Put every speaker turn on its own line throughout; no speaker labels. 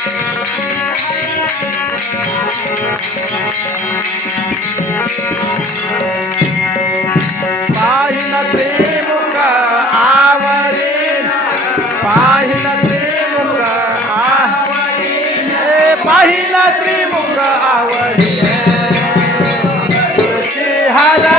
पाहि त्रिपुका आव हे पाहिला त्रिमु आव हे पाहिला त्रिमु आव हे खुशी हरा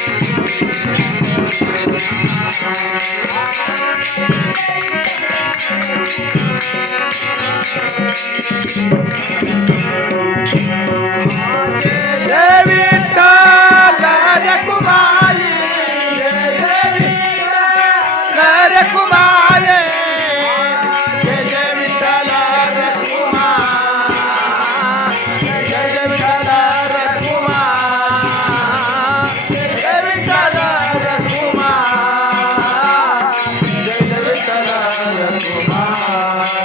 Thank you. Vai.